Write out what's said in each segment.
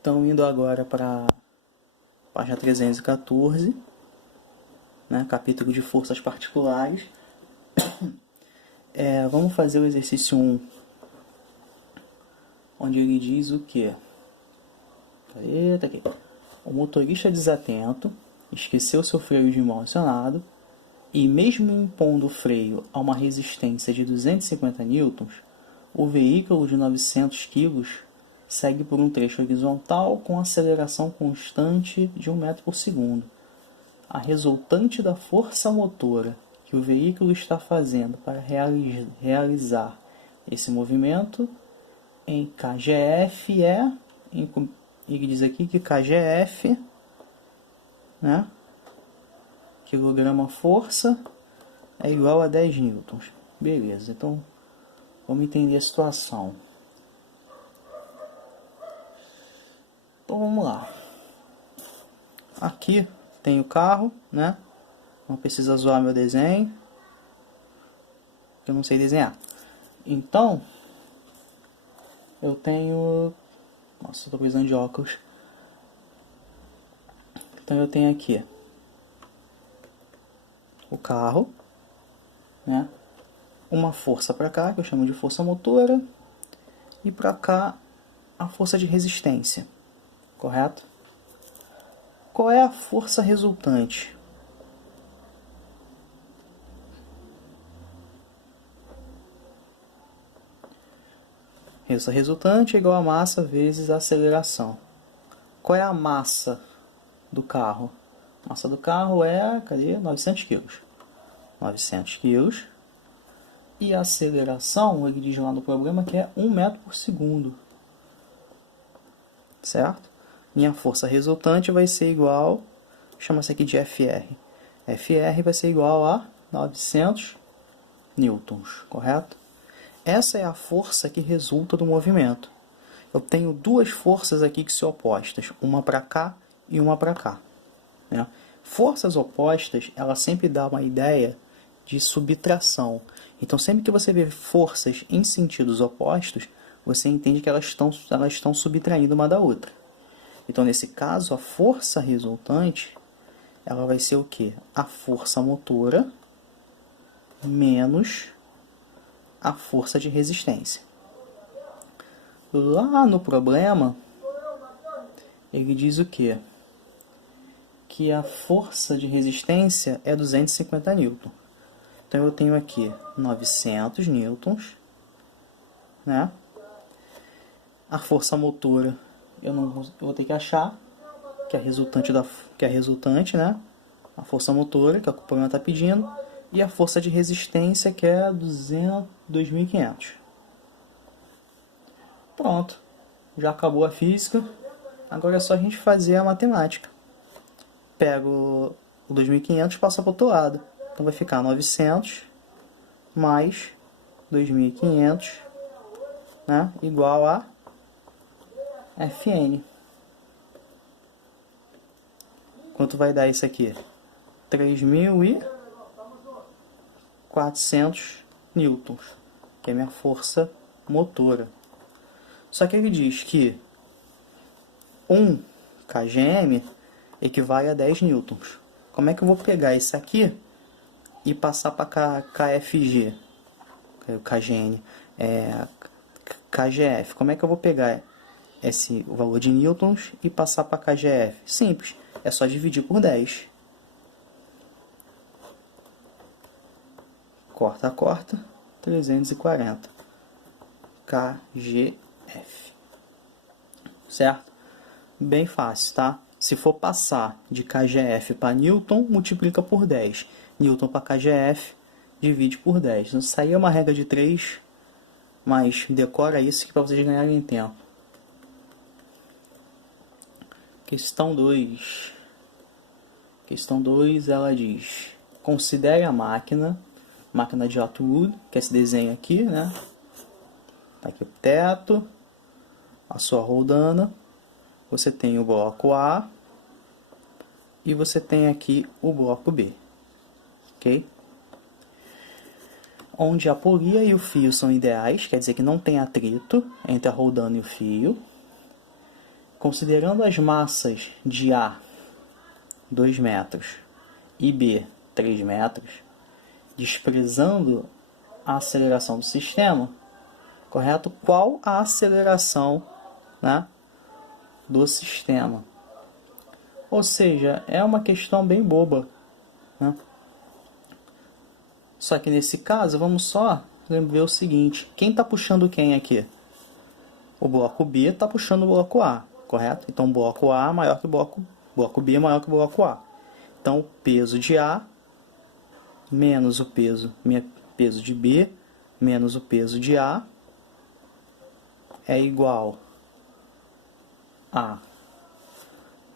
Então, indo agora para a página 314, né, capítulo de forças particulares. Vamos fazer o exercício 1, onde ele diz o que? Tá aqui. O motorista desatento esqueceu seu freio de mão acionado e, mesmo impondo o freio a uma resistência de 250 newtons, o veículo de 900 kg segue por um trecho horizontal com aceleração constante de 1 metro por segundo. A resultante da força motora que o veículo está fazendo para realizar esse movimento em kgf ele diz aqui que kgf, né, quilograma força, é igual a 10 newtons. Beleza, então vamos entender a situação. Então vamos lá. Aqui tem o carro, né? Não precisa zoar meu desenho, que eu não sei desenhar. Então, eu tenho... Nossa, eu tô precisando de óculos. Então eu tenho aqui o carro, né? Uma força para cá, que eu chamo de força motora, e para cá a força de resistência, correto? Qual é a força resultante? Força resultante é igual a massa vezes a aceleração. Qual é a massa do carro? A massa do carro é, cadê? 900 kg. 900 kg. E a aceleração, ele diz lá no problema que é 1 metro por segundo. Certo? Minha força resultante vai ser igual, chama-se aqui de FR. FR vai ser igual a 900 newtons, correto? Essa é a força que resulta do movimento. Eu tenho duas forças aqui que são opostas, uma para cá e uma para cá, né? Forças opostas, ela sempre dá uma ideia de subtração. Então, sempre que você vê forças em sentidos opostos, você entende que elas estão subtraindo uma da outra. Então, nesse caso, a força resultante, ela vai ser o quê? A força motora menos a força de resistência. Lá no problema, ele diz o quê? Que a força de resistência é 250 newton. Então eu tenho aqui 900 newtons, né? A força motora eu vou ter que achar, que é a resultante, né? A força motora que o problema está pedindo, e a força de resistência, que é 2.500. Pronto, já acabou a física. Agora é só a gente fazer a matemática. Pego o 2.500 e passo para o outro lado. Então vai ficar 900 mais 2.500, né, igual a Fn. Quanto vai dar isso aqui? 3.400 newtons, que é a minha força motora. Só que ele diz que 1 kgm equivale a 10 newtons. Como é que eu vou pegar isso aqui e passar para KFG? KGN, KGF. Como é que eu vou pegar o valor de newtons e passar para KGF? Simples, é só dividir por 10. Corta, 340 KGF. Certo? Bem fácil, tá? Se for passar de KGF para Newton, multiplica por 10. Newton para KGF, divide por 10. Então, isso aí é uma regra de 3, mas decora isso que para vocês ganharem tempo. Questão 2. Questão 2, ela diz: considere a máquina de Hot Rod, que é esse desenho aqui, né? Tá aqui o teto, a sua roldana. Você tem o bloco A e você tem aqui o bloco B, ok? Onde a polia e o fio são ideais, quer dizer que não tem atrito entre a roldana e o fio. considerando as massas de A, 2 metros, e B, 3 metros, desprezando a aceleração do sistema, correto? Qual a aceleração, né, do sistema? Ou seja, é uma questão bem boba, né? Só que nesse caso, vamos só ver o seguinte. Quem está puxando quem aqui? O bloco B está puxando o bloco A, correto? Então, o bloco A maior que o bloco B maior que o bloco A. Então, o peso de A menos o peso de B menos o peso de A é igual a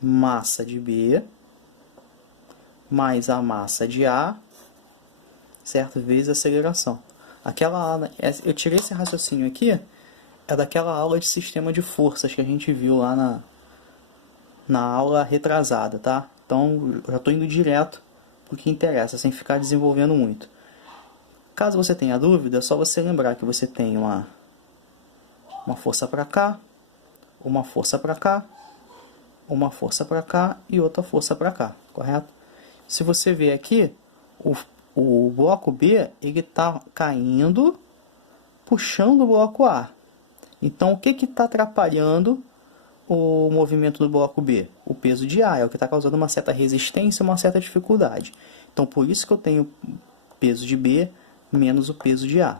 massa de B mais a massa de A, certo? Vezes a aceleração. Aquela aula, eu tirei esse raciocínio aqui, é daquela aula de sistema de forças que a gente viu lá na aula retrasada, tá? Então, eu já estou indo direto para o que interessa, sem ficar desenvolvendo muito. Caso você tenha dúvida, é só você lembrar que você tem uma força para cá, uma força para cá, uma força para cá e outra força para cá, correto? Se você ver aqui, o bloco B ele está caindo, puxando o bloco A. Então, o que está atrapalhando o movimento do bloco B? O peso de A é o que está causando uma certa resistência, uma certa dificuldade. Então, por isso que eu tenho peso de B menos o peso de A.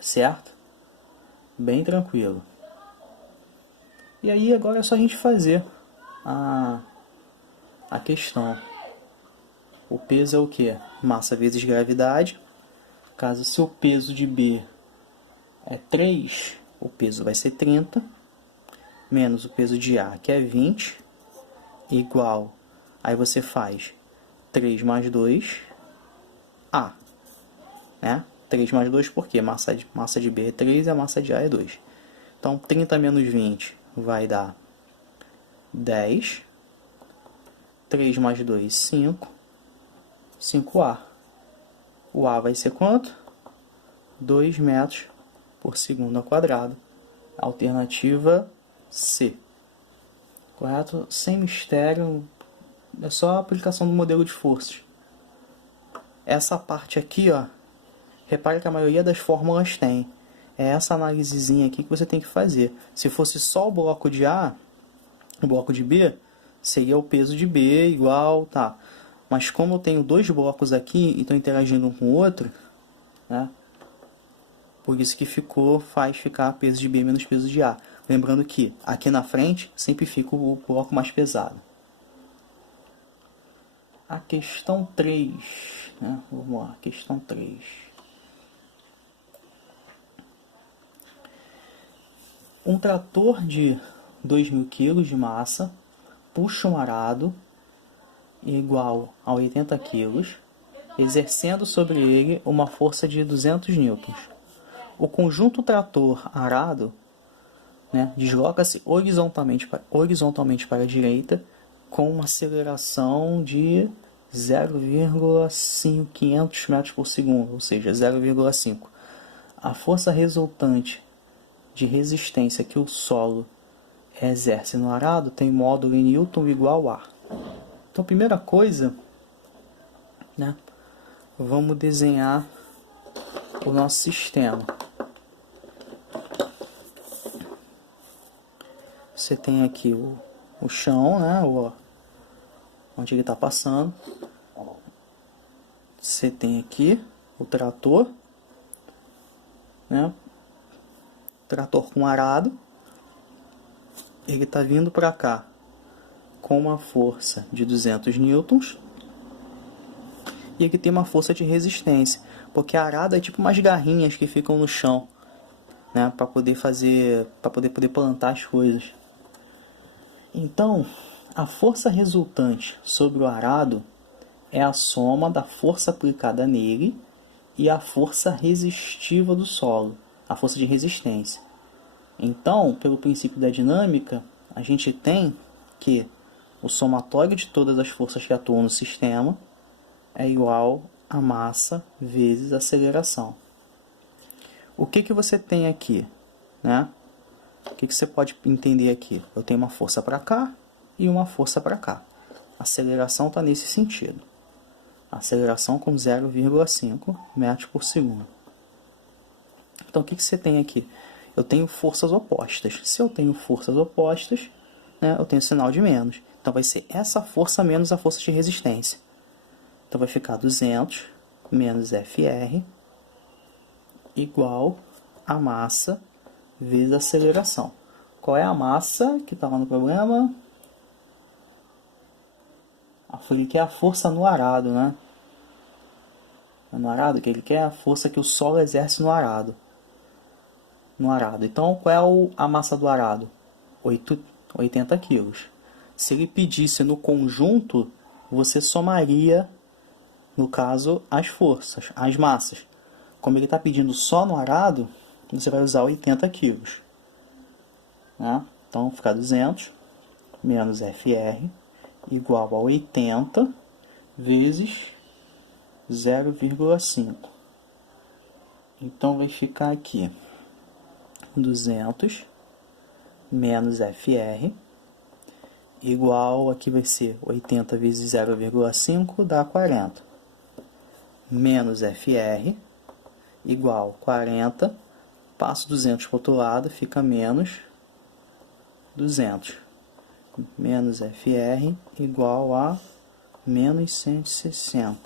Certo? Bem tranquilo. E aí, agora é só a gente fazer a questão. O peso é o que? Massa vezes gravidade. Caso seu peso de B é 3, o peso vai ser 30, menos o peso de A, que é 20, igual, aí você faz 3 mais 2, A. Né? 3 mais 2 porque massa de B é 3 e a massa de A é 2. Então, 30 menos 20 vai dar 10. 3 mais 2, 5. 5A. O A vai ser quanto? 2 metros por segundo ao quadrado. Alternativa C. Correto? Sem mistério, é só a aplicação do modelo de forças. Essa parte aqui, ó, repare que a maioria das fórmulas tem. É essa análisezinha aqui que você tem que fazer. Se fosse só o bloco de A, o bloco de B, seria o peso de B igual, tá. Mas como eu tenho dois blocos aqui e estão interagindo um com o outro, né? Por isso que faz ficar peso de B menos peso de A. Lembrando que aqui na frente sempre fica o bloco mais pesado. A questão 3, né? Vamos lá, questão 3. Um trator de 2.000 kg de massa puxa um arado igual a 80 kg, exercendo sobre ele uma força de 200 newtons. O conjunto trator-arado, né, desloca-se horizontalmente para a direita com uma aceleração de 0,500 metros por segundo, ou seja, 0,5. A força resultante de resistência que o solo exerce no arado tem módulo em Newton igual a. Então, primeira coisa, né, vamos desenhar o nosso sistema. Você tem aqui o chão, né, onde ele está passando. Você tem aqui o trator, né, trator com arado. Ele está vindo para cá com uma força de 200 newtons. E aqui tem uma força de resistência, porque arado é tipo umas garrinhas que ficam no chão, né, para poder plantar as coisas. Então, a força resultante sobre o arado é a soma da força aplicada nele e a força resistiva do solo, a força de resistência. Então, pelo princípio da dinâmica, a gente tem que o somatório de todas as forças que atuam no sistema é igual a massa vezes a aceleração. O que você tem aqui, né? O que você pode entender aqui? Eu tenho uma força para cá e uma força para cá. A aceleração está nesse sentido. A aceleração com 0,5 metros por segundo. Então, o que você tem aqui? Eu tenho forças opostas. Se eu tenho forças opostas, né, eu tenho sinal de menos. Então, vai ser essa força menos a força de resistência. Então, vai ficar 200 menos Fr igual a massa vezes a aceleração. Qual é a massa que está lá no problema? Eu falei que é a força no arado, né? É no arado que ele quer a força que o solo exerce no arado. Então, qual é a massa do arado? 80 quilos. Se ele pedisse no conjunto, você somaria, no caso, as forças, as massas. Como ele está pedindo só no arado, você vai usar 80 quilos. Né? Então, fica 200 menos Fr igual a 80 vezes 0,5. Então, vai ficar aqui 200 menos Fr igual, aqui vai ser 80 vezes 0,5 dá 40. Menos Fr igual 40, passo 200 para o outro lado, fica menos 200. Menos Fr igual a menos 160.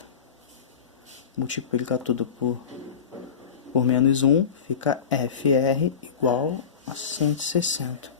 Multiplica tudo por menos 1, fica Fr igual a 160.